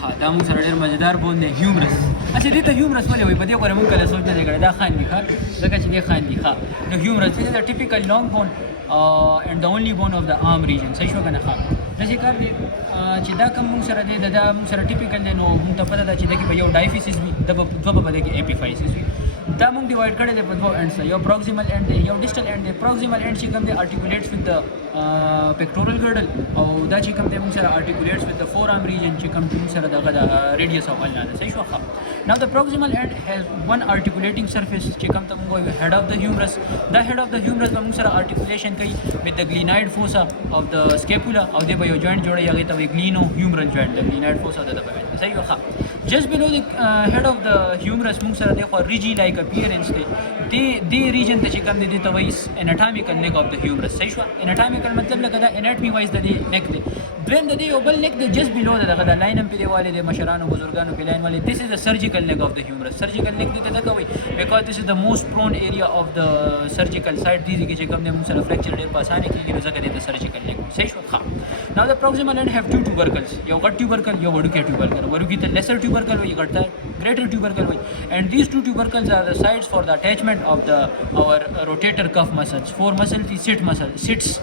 ها دا موږ سره ډېر مزیدار بون دی هیومرس. اچھا دې ته هیومرس ولې وایي؟ په دې پورې موږ کله سوچ نه دی کړی. دا خاندي ښه ځکه چې دې خاندي ښه. نو هیومرس دې د ټیپیکل لانګ بون and the only bone of the arm region. صحیح شو کنه ښه. داسې کار دی چې دا کوم موږ سره دی دا موږ سره ټیپیکل دی نو موږ ته پته ده چې دغه به یو ډایفیسس وي دوه به دغه اپیفایسس وي. دا موږ ډیوایډ کړی دی په دوه اینډ سره یو پروکسیمل اینډ دی یو ډیسټل اینډ دی. پروکسیمل اینډ چې کوم دی ارټیکولیټس وذ د pectoral girdle او دا چې کوم دی موږ سره ارټیکولیټس وذ د forearm region چې کوم موږ سره دغه د ریډیوس او ulna ده. صحیح شو ښه. Now the proximal end has one articulating surface چې کوم ته موږ وایو head of the humerus. دا head of the humerus به موږ سره articulation کوي with the glenoid fossa of the scapula او دې به یو joint جوړي هغه ته وایي glenohumeral joint. د glenoid fossa د په وایي. صحیح ښه. Just below the head of the humerus موږ سره د ridgy like appearance دی. دې region ته چې کوم دی ته وایي anatomical neck of the humerus. صحیح شو. anatomical مطلب لکه دا anatomy wise د دې neck دی. دویم د دې یو بل neck دی just below دغه د لاین هم په دیواله د مشرانو بزرګانو په لاین والے. This is the surgical neck of the humerus. Surgical neck دی ته کوي because this is the most prone area of the surgical site. دې کې چې کوم دی موږ سره fracture ډېر په اسانه کېږي نو ځکه د surgical neck. صحیح شو. ښه. Now the proximal end have two tubercles. یو غټ tubercle یو وړوکی tubercle. وړوکی ته lesser tubercle وایي غټ ته greater tubercle وایي. And these two tubercles are the sites for the attachment of our rotator cuff muscles. Four muscles the sits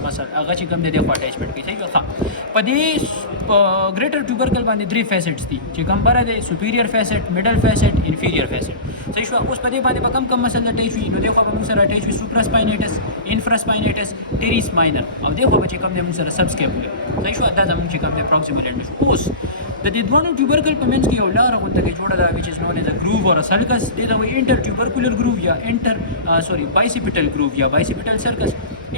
muscle هغه چې کوم دی د attachment کوي. صحیح ښه. په دې greater tubercle باندې درې facets دي چې کوم بره دی superior facet, middle facet, inferior facet. صحیح شو. اوس په دې باندې به کم مسل اٹیچ وي نو دغه به موږ سره اٹیچ وي supraspinatus, infraspinatus, teres minor او دغه به چې کوم دی موږ سره subscapular. صحیح شو. دا زموږ چې کوم دی proximal end شو. اوس د دې دوه tubercle په منځ کې یو لار غونډه کې جوړه ده which is known as a groove or a sulcus. دې ته وایي intertubercular groove یا bicipital groove یا bicipital sulcus.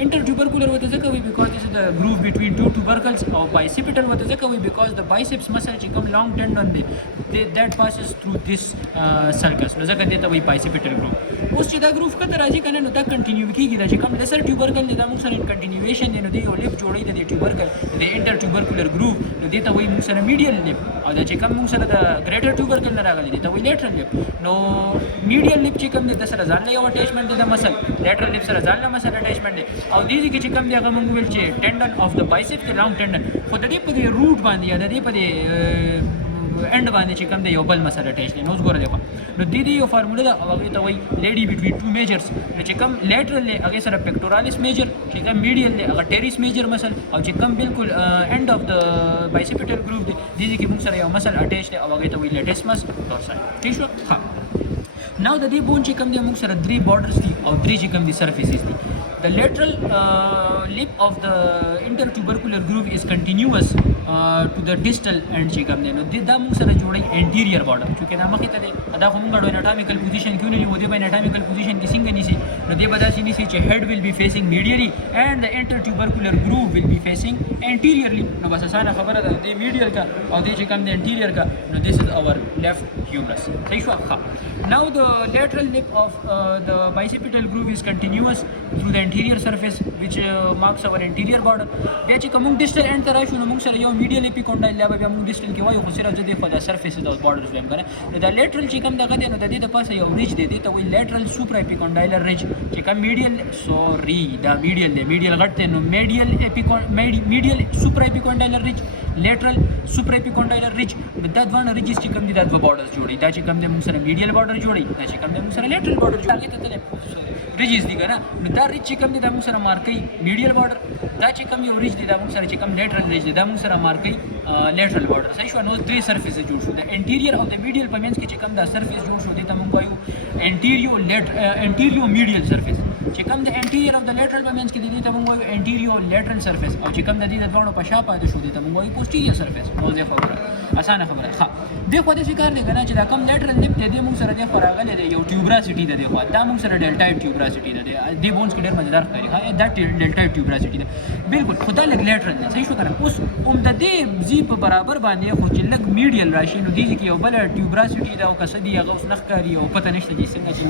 Intertubercular وته ځکه وایي because this is the groove between two tubercles او bicipital وته ځکه وایي because the biceps muscle چې کوم long tendon دی that passes through this sulcus نو ځکه دې ته وایي bicipital groove. اوس چې دا groove کته راځي کنه نو دا کنټینیو کیږي دا چې کوم lesser tubercle دی دا موږ سره continuation دی نو دی یو lip جوړي د tubercle د intertubercular groove نو دې ته وایي موږ سره medial lip او دا چې کوم موږ سره د greater tubercle نه راغلي دی ته وایي lateral lip. نو medial lip چې کوم دی د سره ځان له یو attachment دی د muscle. lateral lip سره ځان له muscle attachment دی او دې کې چې کوم دی هغه موږ ویل چې tendon of the biceps the long tendon خو د دې په دې root باندې یا د دې په دې end باندې چې کوم دی یو بل مسله اٹیچ دی. نو اوس ګوره دیکھو نو د دې یو فارموله ده او هغه ته وایي lady between two majors. نو چې کوم lateral دی هغه سره pectoralis major چې کوم medial دی هغه teres major muscle او چې کوم بالکل end of the bicipital groove دی دې کې موږ سره یو مسل اٹیچ دی او هغه ته وایي latissimus dorsi. ٹھیک شو. ها. Now د دې بون چې کوم دی موږ سره درې borders دي او درې چې کوم دي surfaces دي. The lateral lip of the intertubercular groove is continuous to the distal end چې کوم دی نو دا موږ سره جوړي anterior border چې دا مخې ته دی دا کوم غړو anatomical position کې نه نیو دی په anatomical position کې څنګه نیسي نو دی به داسې نیسي چې head will be facing medially and the intertubercular groove will be facing anteriorly. نو بس اسانه خبره ده دی medial کا او دی چې کوم دی anterior کا نو this is our left humerus. صحیح شو. ښه. Now the lateral lip of the bicipital groove is continuous through the anterior surface which marks our anterior border. بیا چې کوم distal end ته راشو نو موږ سره یو medial epicondyle یا بیا موږ distal کې وایو خو صرف د دې په surfaces او borders ویم کنه نو دا lateral چې کوم دغه دی نو د دې د پاسه یو ridge دی دې ته وایي lateral supraepicondylar ridge چې کوم medial دا medial دی medial غټ دی نو medial supraepicondylar ridge lateral supraepicondylar ridge دا دوه ridges چې کوم دي دا دوه borders جوړي دا چې کوم د موږ سره medial border جوړي دا چې کوم د موږ سره lateral border جوړي ته تل ridges دي کنه نو دا ridge چې کوم دي دا موږ سره مارکي medial border دا چې کوم یو ridge دي دا موږ سره چې کوم lateral ridge دي دا موږ سره مارکي lateral border. صحیح شو. نو درې surfaces جوړ شو د anterior او د medial په منځ کې چې کوم دا surface جوړ شو دي ته موږ وایو anterior medial surface چې کوم د anterior او د lateral په منځ کې دي ته موږ وایو anterior lateral surface او چې کوم د دې د دوه په شا پاتې شو دي ته موږ وایو posterior surface. نو زه خبره اسانه خبره. ښه. دغه د شکار دی کنه چې دا کوم lateral lip دې موږ سره د فراغله دی یو tuberosity ده دغه دا موږ سره deltoid tuberosity ده دی بونز کې ډېر مزیدار ښکاري. ها دا deltoid tuberosity ده بالکل خدای لګ lateral ده. صحیح شو کنه. اوس د دې زی په برابر باندې خو چې لګ medial راشي نو دې کې یو بل tuberosity ده او کسدي هغه اوس نخ کاری او پته نشته چې څنګه چې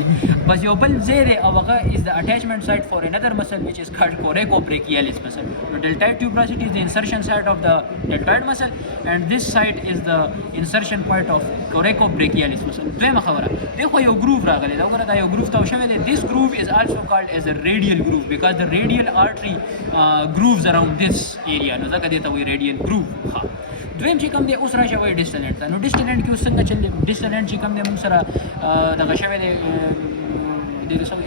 بس یو بل زیره او هغه is the attachment site for another muscle which is called coracobrachialis muscle. The deltoid tuberosity is the insertion site of the deltoid muscle, and this site is the insertion point of coracobrachialis muscle. دویمه خبره دیکھو یو groove راغلی دا وګوره دا یو groove ته شوی دی. This groove is also called as a radial groove because the radial artery grooves around this area. نو ځکه دې ته وایي radial groove. ها دویم چې کوم دی اوس راشه وایي distal end ته. نو distal end کې اوس څنګه چل دی؟ distal end چې کوم دی موږ سره دغه شوی دی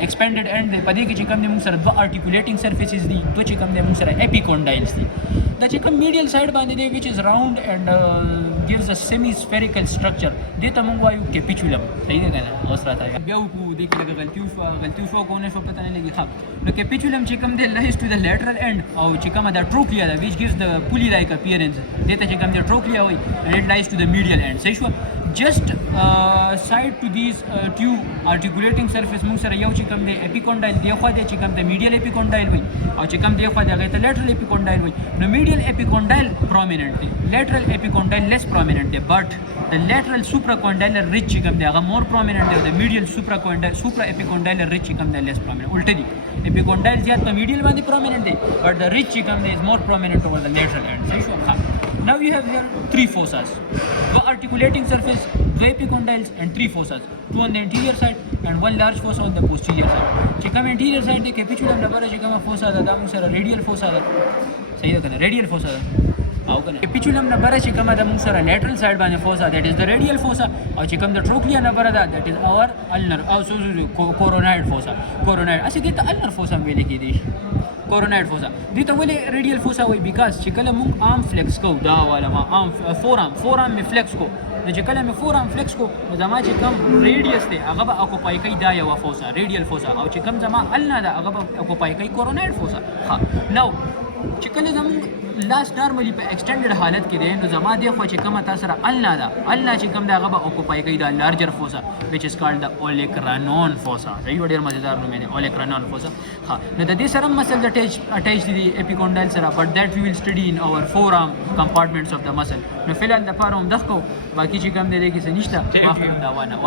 expanded end دی. په دې کې چې کوم دی موږ سره دوه articulating surfaces دي، دوه چې کوم دی موږ سره epicondyles دي. دا چې کوم medial side باندې دی which is round and gives a semi-spherical structure دې ته موږ وایو capitulum. صحیح دی کنه؟ اوس راته بیا وکړو دې کې لږه غلطي وشوه کو نه شوه پته نه لګي. ښه نو capitulum چې کوم دی lies to the lateral end او چې کومه دا trochlea ده which gives the pulley like appearance دې ته چې کوم دی trochlea وایي and it lies to the medial end. صحیح شوه؟ just side to these two articulating surface موږ سره یو چې کوم دی epicondyle دی خو دی چې کوم دی medial epicondyle وایي او چې کوم دی خو دی هغه ته lateral epicondyle وایي. نو medial epicondyle prominent دی، lateral epicondyle less prominent دی، but the lateral supracondylar ridge چې کوم دی هغه more prominent دی او the medial supraepicondylar ridge چې کوم دی less prominent. الټه دی epicondyle زیات په medial باندې prominent دی but the ridge چې کوم دی is more prominent over the lateral end. صحیح شو؟ ها now you have here three fossas, one articulating surface, two epicondyles and three fossas, two on the anterior side and one large fossa on the posterior side. چې کوم anterior side دی capitulum لپاره چې کومه fossa ده دا موږ سره radial fossa ده. صحیح ده کنه؟ radial fossa ده او کنه capitulum لپاره چې کومه ده موږ سره lateral side باندې fossa that is the radial fossa او چې کوم د trochlea لپاره ده that is our ulnar او coronoid fossa. coronoid اسی دې ته ulnar fossa ویل کېږي. coronoid fossa دې ته ولې radial fossa وایي because چې کله موږ arm flex کوو دا والا ما forearm می flex کو نو چې کله می forearm flex کو نو زما چې کوم radius دی هغه به occupy کوي دا یو fossa radial fossa او چې کوم زما ulna ده هغه به occupy کوي coronoid fossa. ها نو چې کله زموږ لاس نارملی په extended حالت کې دی نو زما دی خو چې کومه تاسو سره ulna ده ulna چې کوم دا هغه به occupy کوي دا larger fossa which is called the olecranon fossa. دا یو ډېر مزیدار نوم دی olecranon fossa. ها نو د دې سره muscles attached دي epicondyle سره but that we will study in our forearm compartments of the muscle. نو فعلا د پاره هم دغه باقي چې کوم دی کې څه نشته واخر دا ونه